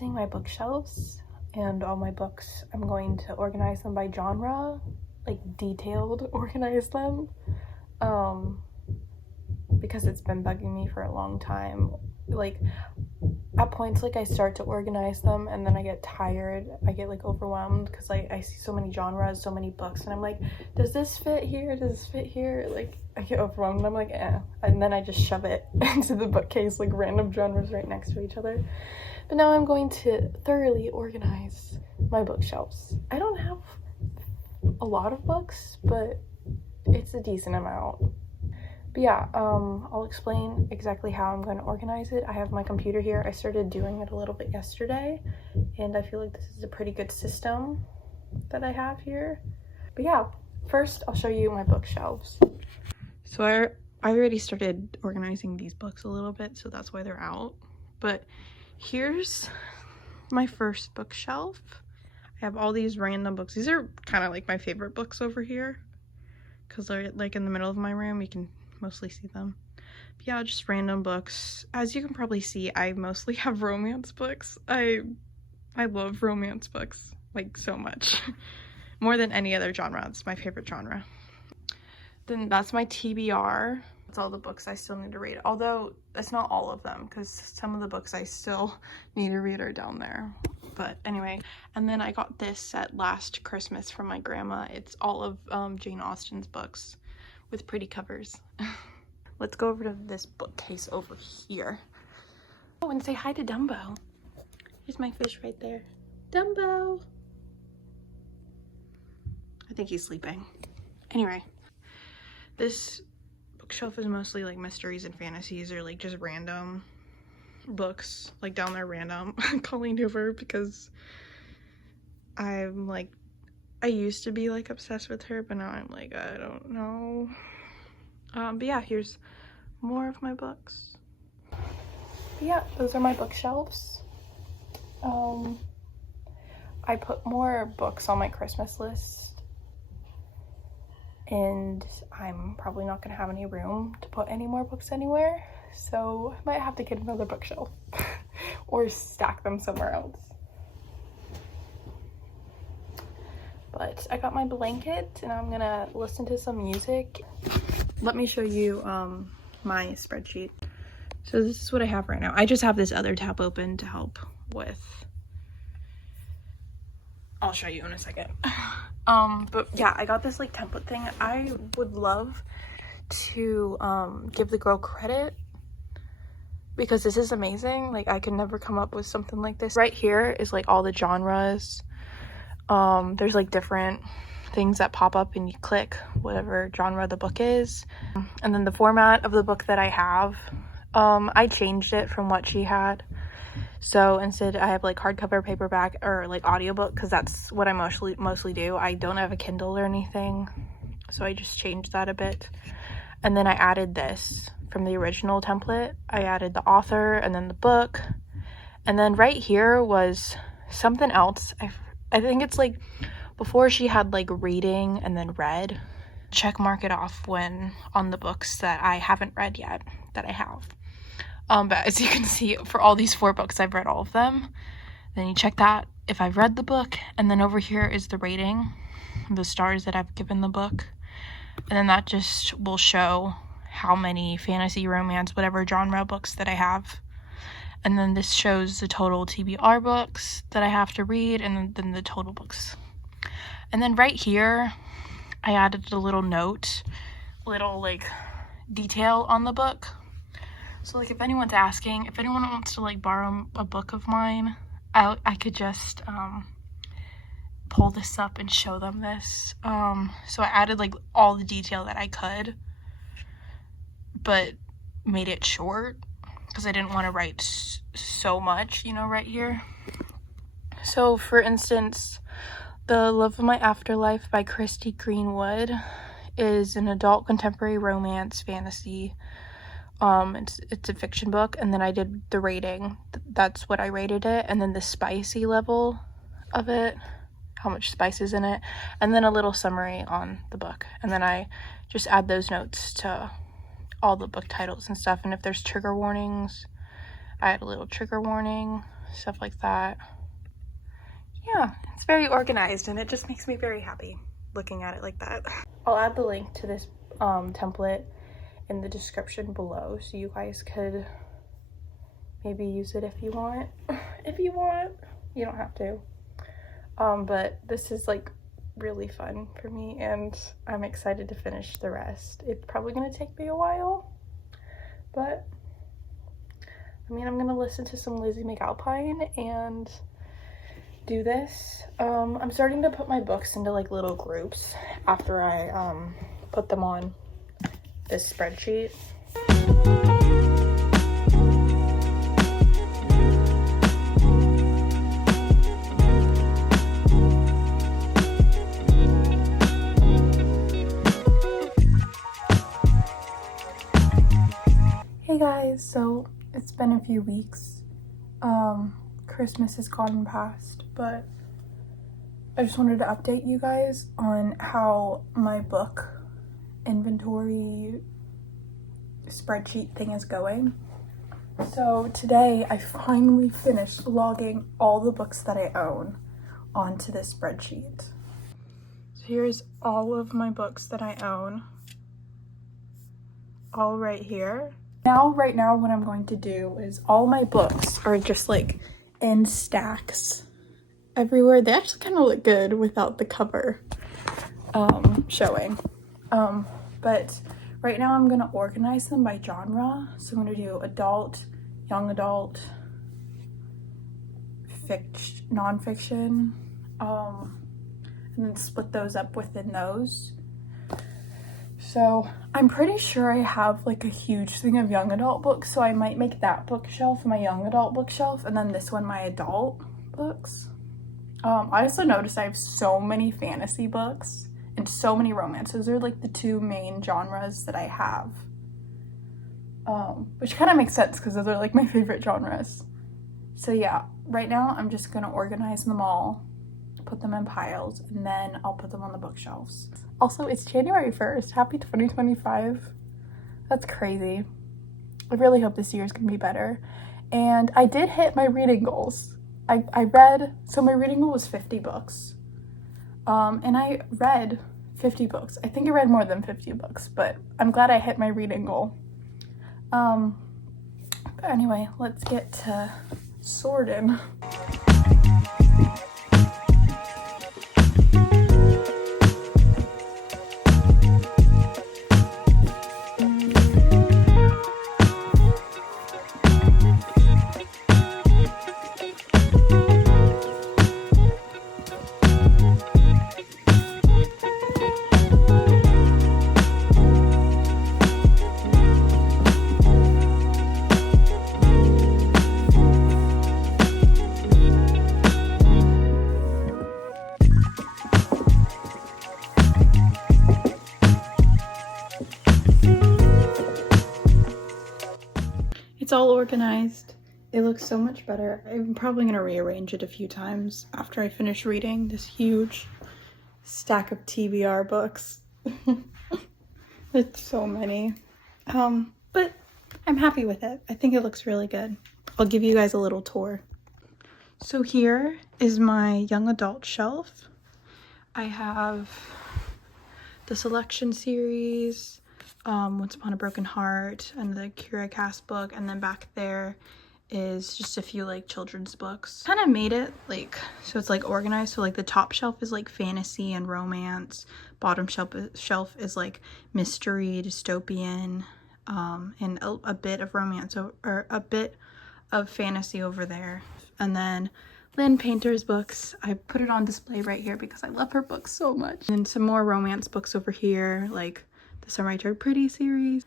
reorganizing my bookshelves, and all my books, I'm going to organize them by genre, like detailed organize them, because it's been bugging me for a long time. Like at points, like I start to organize them and then I get tired, I get like overwhelmed because like I see so many genres, so many books, and I'm like, does this fit here, does this fit here? Like I get overwhelmed and I'm like, and then I just shove it into the bookcase, like random genres right next to each other. But now I'm going to thoroughly organize my bookshelves. I don't have a lot of books, but it's a decent amount. But yeah, I'll explain exactly how I'm going to organize it. I have my computer here. I started doing it a little bit yesterday, and I feel like this is a pretty good system that I have here. But yeah, first I'll show you my bookshelves. So I already started organizing these books a little bit, so that's why they're out. But here's my first bookshelf. I have all these random books. These are kind of like my favorite books over here because they're like in the middle of my room. You can mostly see them. But yeah, just random books. As you can probably see, I mostly have romance books. I love romance books like so much. More than any other genre. It's my favorite genre. Then that's my TBR. That's all the books I still need to read. Although it's not all of them because some of the books I still need to read are down there. But anyway, and then I got this set last Christmas from my grandma. It's all of Jane Austen's books with pretty covers. Let's go over to this bookcase over here. Oh, and say hi to Dumbo. Here's my fish right there. Dumbo! I think he's sleeping. Anyway, this bookshelf is mostly like mysteries and fantasies or like just random books, like down there random. Colleen Hoover, because I'm like, I used to be like obsessed with her, but now I'm like, I don't know. But yeah, here's more of my books. But yeah, those are my bookshelves. I put more books on my Christmas list, and I'm probably not gonna have any room to put any more books anywhere, so I might have to get another bookshelf or stack them somewhere else. But I got my blanket and I'm gonna listen to some music. Let me show you my spreadsheet. So this is what I have right now. I just have this other tab open to help with, I'll show you in a second. But yeah, I got this like template thing. I would love to give the girl credit because this is amazing. Like I could never come up with something like this. Right here is like all the genres. There's like different things that pop up and you click whatever genre the book is. And then the format of the book that I have, I changed it from what she had. So instead I have like hardcover, paperback, or like audiobook because that's what I mostly do. I don't have a Kindle or anything, so I just changed that a bit. And then I added this from the original template. I added the author and then the book. And then right here was something else. I think it's like before she had like reading and then read. Check mark it off when on the books that I haven't read yet that I have. But as you can see, for all these 4 books, I've read all of them. Then you check that if I've read the book, and then over here is the rating, the stars that I've given the book. And then that just will show how many fantasy, romance, whatever genre books that I have. And then this shows the total TBR books that I have to read, and then the total books. And then right here, I added a little note, little like detail on the book. So like if anyone's asking, if anyone wants to like borrow a book of mine, I could just pull this up and show them this. So I added like all the detail that I could, but made it short because I didn't want to write so much, you know, right here. So for instance, The Love of My Afterlife by Christy Greenwood is an adult contemporary romance fantasy. It's a fiction book, and then I did the rating. That's what I rated it, and then the spicy level of it, how much spice is in it, and then a little summary on the book. And then I just add those notes to all the book titles and stuff. And if there's trigger warnings, I add a little trigger warning. stuff like that. Yeah, it's very organized and it just makes me very happy looking at it like that. I'll add the link to this template in the description below so you guys could maybe use it if you want. If you want, you don't have to. But this is like really fun for me and I'm excited to finish the rest. It's probably gonna take me a while, but I mean, I'm gonna listen to some Lizzie McAlpine and do this. I'm starting to put my books into like little groups after I put them on this spreadsheet. Hey guys, so it's been a few weeks. Christmas has gone past, but I just wanted to update you guys on how my book inventory spreadsheet thing is going. So today I finally finished logging all the books that I own onto this spreadsheet. So here's all of my books that I own, all right here. Right now what I'm going to do is all my books are just like in stacks everywhere. They actually kind of look good without the cover showing. But right now I'm gonna organize them by genre. So I'm gonna do adult, young adult, nonfiction, and then split those up within those. So I'm pretty sure I have like a huge thing of young adult books, so I might make that bookshelf my young adult bookshelf and then this one my adult books. I also noticed I have so many fantasy books and so many romance. Those are like the two main genres that I have, which kind of makes sense because those are like my favorite genres. So yeah, right now I'm just gonna organize them all, put them in piles, and then I'll put them on the bookshelves. Also, it's January 1st. Happy 2025. That's crazy. I really hope this year is gonna be better. And I did hit my reading goals. I read, so my reading goal was 50 books. And I read 50 books. I think I read more than 50 books, but I'm glad I hit my reading goal. But anyway, let's get to sorting. It's all organized. It looks so much better. I'm probably gonna rearrange it a few times after I finish reading this huge stack of TBR books. It's so many. But I'm happy with it. I think it looks really good. I'll give you guys a little tour. So here is my young adult shelf. I have the Selection series, Once Upon a Broken Heart, and the Kira Cass book, and then back there is just a few like children's books. Kind of made it like so it's like organized, so like the top shelf is like fantasy and romance, bottom shelf is like mystery, dystopian, and a bit of romance or a bit of fantasy over there. And then Lynn Painter's books, I put it on display right here because I love her books so much. And some more romance books over here, like the Summer I Turned Pretty series.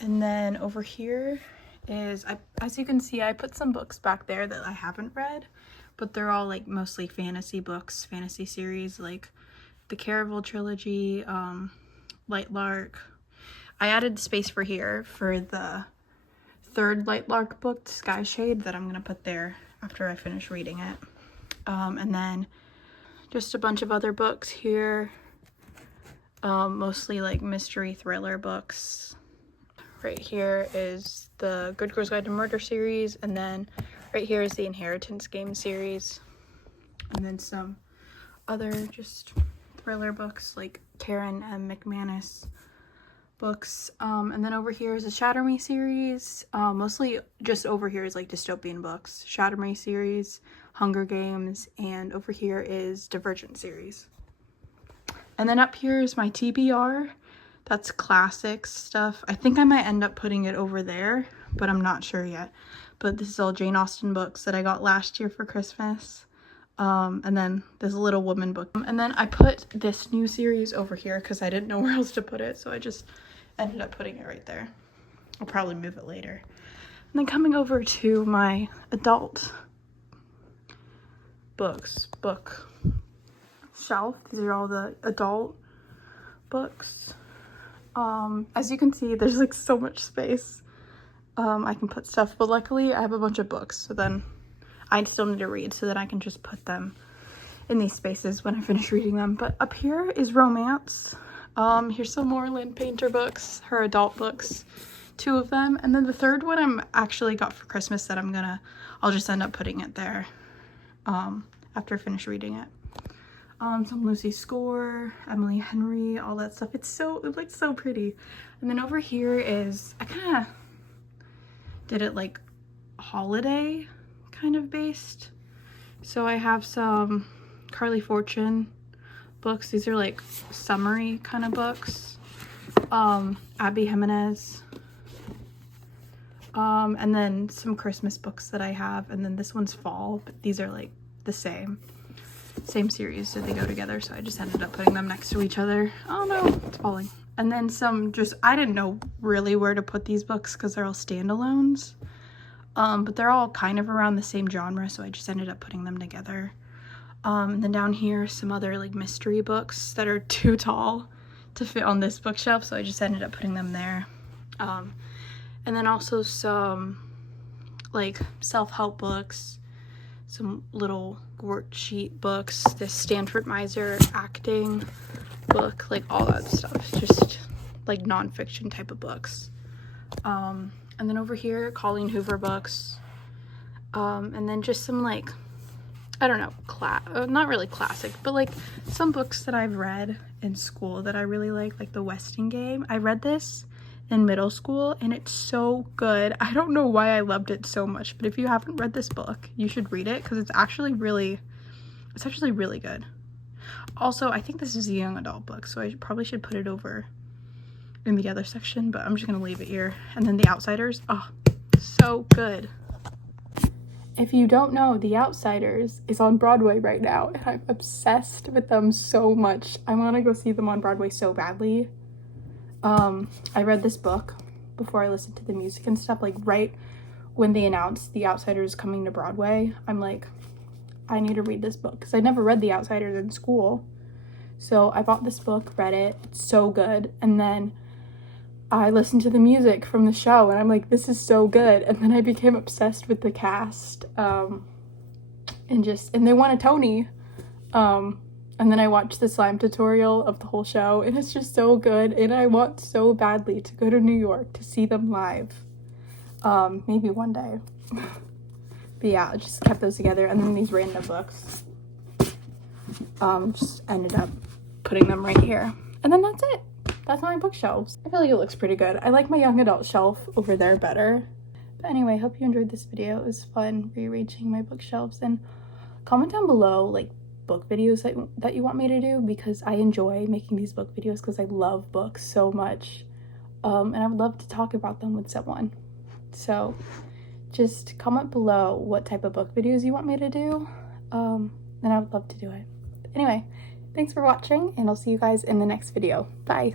And then over here is, as you can see, I put some books back there that I haven't read, but they're all like mostly fantasy books, fantasy series, like the Caraval trilogy, Light Lark. I added space for here for the third Light Lark book, Sky Shade, that I'm gonna put there after I finish reading it. And then just a bunch of other books here, mostly like mystery thriller books. Right here is the Good Girls Guide to Murder series, and then Right here is the Inheritance Game series, and then some other just thriller books like Karen M. McManus books. And then over here is a Shatter Me series. Mostly just over here is like dystopian books. Shatter Me series, Hunger Games, and over here is Divergent series. And then up here is my TBR. That's classics stuff. I think I might end up putting it over there, but I'm not sure yet. But this is all Jane Austen books that I got last year for Christmas. And then this Little Woman book. And then I put this new series over here because I didn't know where else to put it. So I just ended up putting it right there. I'll probably move it later. And then coming over to my adult book shelf. These are all the adult books. As you can see, there's like so much space. I can put stuff, but luckily I have a bunch of books, so then I still need to read, so that I can just put them in these spaces when I finish reading them. But up here is romance. Here's some more Lynn Painter books, her adult books, 2 of them. And then the third one I'm actually got for Christmas that I'll just end up putting it there after I finish reading it. Some Lucy Score, Emily Henry, all that stuff. It looks so pretty. And then over here is, I kind of did it like holiday kind of based. So I have some Carly Fortune books. These are like summary kind of books. Abby Jimenez. And then some Christmas books that I have. And then this one's fall, but these are like the same series, so they go together. So I just ended up putting them next to each other. Oh no, it's falling. And then some I didn't know really where to put these books because they're all standalones. But they're all kind of around the same genre, so I just ended up putting them together. And then down here, some other like mystery books that are too tall to fit on this bookshelf, so I just ended up putting them there. And then also some like self-help books, some little worksheet books, this Stanford Miser acting book, like all that stuff, just like nonfiction type of books. And then over here, Colleen Hoover books, and then just some like, I don't know, not really classic, but like some books that I've read in school that I really like The Westing Game. I read this in middle school and it's so good. I don't know why I loved it so much, but if you haven't read this book, you should read it because it's actually really good. Also, I think this is a young adult book, so I probably should put it over in the other section, but I'm just gonna leave it here. And then The Outsiders, oh, so good. If you don't know, The Outsiders is on Broadway right now, and I'm obsessed with them so much. I want to go see them on Broadway so badly. I read this book before I listened to the music and stuff, like right when they announced The Outsiders coming to Broadway. I'm like, I need to read this book because I never read The Outsiders in school. So I bought this book, read it, it's so good, and then I listened to the music from the show and I'm like, this is so good. And then I became obsessed with the cast, and they won a Tony. And then I watched the slime tutorial of the whole show and it's just so good. And I want so badly to go to New York to see them live. Maybe one day. But yeah, I just kept those together. And then these random books, just ended up putting them right here. And then that's it. That's my bookshelves. I feel like it looks pretty good. I like my young adult shelf over there better. But anyway, hope you enjoyed this video. It was fun rearranging my bookshelves. And comment down below like book videos that you want me to do, because I enjoy making these book videos because I love books so much. And I would love to talk about them with someone. So just comment below what type of book videos you want me to do. And I would love to do it. But anyway, thanks for watching and I'll see you guys in the next video. Bye.